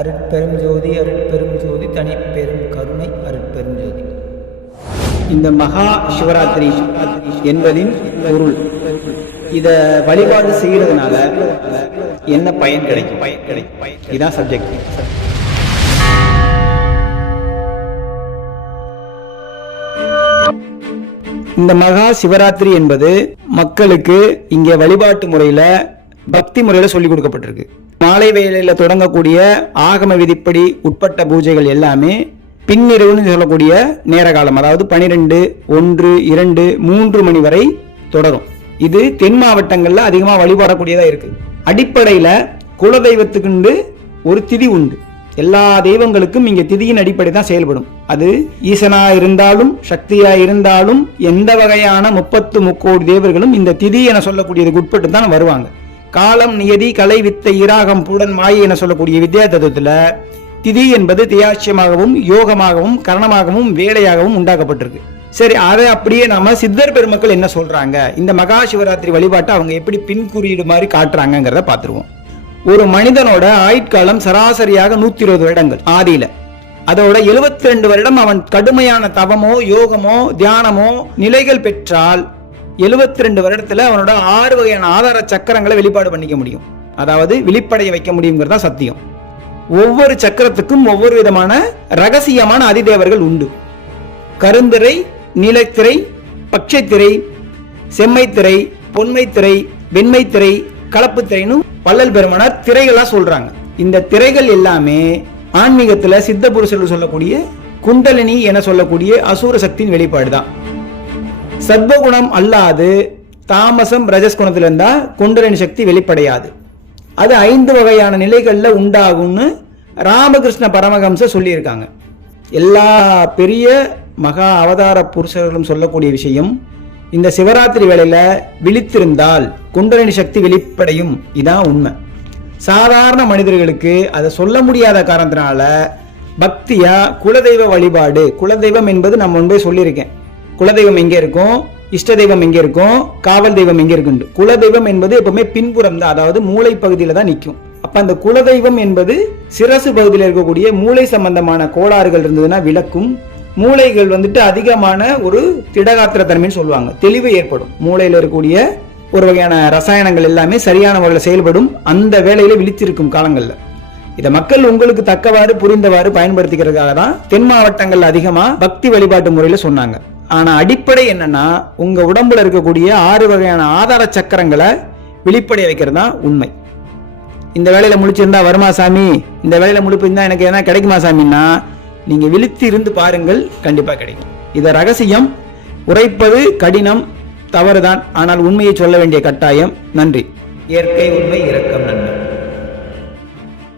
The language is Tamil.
அருட்பெரும் ஜோதி அருட்பெரும் ஜோதி தனிப்பெரும் கருணை அருட்பெரும் ஜோதி. இந்த மகா சிவராத்திரி என்பதின் பொருள், இதை வழிபாடு செய்யறதுனால என்ன பயன் கிடைக்கும்? இதுதான் சப்ஜெக்ட். இந்த மகா சிவராத்திரி என்பது மக்களுக்கு இங்கே வழிபாட்டு முறையில பக்தி முறையில சொல்லிக் கொடுக்கப்பட்டிருக்கு. மாலை வேளையில தொடங்கக்கூடிய ஆகம விதிப்படி உட்பட்ட பூஜைகள் எல்லாமே பின்னிரவுன்னு சொல்லக்கூடிய நேர காலம், அதாவது 12, 1, 2, 3 மணி வரை தொடரும். இது தென் மாவட்டங்கள்ல அதிகமா வழிபாடக்கூடியதா இருக்கு. அடிப்படையில குலதெய்வத்துக்கு ஒரு திதி உண்டு. எல்லா தெய்வங்களுக்கும் இங்க திதியின் அடிப்படை தான் செயல்படும். அது ஈசனா இருந்தாலும் சக்தியா இருந்தாலும் எந்த வகையான 33 தேவர்களும் இந்த திதி என சொல்லக்கூடியதுக்கு உட்பட்டு தான் வருவாங்க. காலம், நியதி, கலை, வித்தை, இராகம், புடன், மாயை என சொல்லக்கூடிய வித்யா தத்துவத்துல திதி என்பது தியாட்சியமாகவும் யோகமாகவும் கரணமாகவும் வேலையாகவும் உண்டாக்கப்பட்டிருக்கு. சரி, அதை அப்படியே நாம சித்தர் பெருமக்கள் என்ன சொல்றாங்க, இந்த மகா சிவராத்திரி வழிபாட்டை அவங்க எப்படி பின்குறியீடு மாதிரி காட்டுறாங்கிறத பார்த்துருவோம். ஒரு மனிதனோட ஆயுட்காலம் சராசரியாக 120 வருடங்கள் ஆதியில. அதோட 72 வருடம் அவன் கடுமையான தவமோ யோகமோ தியானமோ நிலைகள் பெற்றால் 72 வருடத்துல அவனோட 6 வகையான ஆதார சக்கரங்களை வெளிப்பாடு பண்ணிக்க முடியும். அதாவது வெளிப்படைய வைக்க முடியுங்கிறதா சத்தியம். ஒவ்வொரு சக்கரத்துக்கும் ஒவ்வொரு விதமான ரகசியமான அதிதேவர்கள் உண்டு. கருந்திரை, நீலத்திரை, பச்சைத்திரை, செம்மைத்திரை, பொன்மைத்திரை, வெண்மைத்திரை, கலப்பு திரைன்னு வள்ளல் பெருமானார் திரைகளா சொல்றாங்க. இந்த திரைகள் எல்லாமே ஆன்மீகத்துல சித்த புருஷர்கள் சொல்லக்கூடிய குண்டலினி என சொல்லக்கூடிய அசூர சக்தியின் வெளிப்பாடு தான். சத்வகுணம் அல்லாது தாமசம் ரஜஸ் குணத்துல இருந்தா குண்டலினி சக்தி வெளிப்படையாது. அது 5 வகையான நிலைகள்ல உண்டாகும்னு ராமகிருஷ்ண பரமஹம்ச சொல்லியிருக்காங்க. எல்லா பெரிய மகா அவதார புருஷர்களும் சொல்லக்கூடிய விஷயம், இந்த சிவராத்திரி வேளையில விழித்திருந்தால் குண்டலினி சக்தி வெளிப்படையும். இதான் உண்மை. சாதாரண மனிதர்களுக்கு அதை சொல்ல முடியாத காரணத்தினால பக்தியா குலதெய்வ வழிபாடு, குலதெய்வம் என்பது நம்ம முன்பே சொல்லியிருக்கேன். குலதெய்வம் எங்கே இருக்கும், இஷ்ட தெய்வம் எங்கே இருக்கும், காவல் தெய்வம் எங்கே இருக்கு. குலதெய்வம் என்பது எப்பவுமே பின்புறம் தான், அதாவது மூளை பகுதியில தான் நிற்கும். அப்ப அந்த குலதெய்வம் என்பது சிரசு பகுதியில் இருக்கக்கூடிய மூளை சம்பந்தமான கோளாறுகள் இருந்ததுன்னா விளக்கும். மூளைகள் அதிகமான ஒரு திடகாத்திர தன்மைன்னு சொல்லுவாங்க, தெளிவு ஏற்படும். மூளையில இருக்கக்கூடிய ஒரு வகையான ரசாயனங்கள் எல்லாமே சரியான வகையில் செயல்படும். அந்த வேளையில விழித்திருக்கும் காலங்கள்ல இதை மக்கள் உங்களுக்கு தக்கவாறு புரிந்தவாறு பயன்படுத்திக்கிறதுக்காக தான் தென் மாவட்டங்கள்ல அதிகமா பக்தி வழிபாட்டு முறையில சொன்னாங்க. ஆனா அடிப்படை என்னன்னா, உங்க உடம்புல இருக்கக்கூடிய 6 வகையான ஆதார சக்கரங்களை வெளிப்படைய வைக்கிறது தான் உண்மை. இந்த வேலையில முழிச்சிருந்தா வருமா சாமி, இந்த வேலையில முழிப்பிருந்தா எனக்கு எதனா கிடைக்குமா சாமின்னா, நீங்க விழித்து இருந்து பாருங்கள், கண்டிப்பா கிடைக்கும். இத ரகசியம். உரைப்பது கடினம், தவறுதான். ஆனால் உண்மையை சொல்ல வேண்டிய கட்டாயம். நன்றி. இயற்கை உண்மை இரக்கம். நன்றி.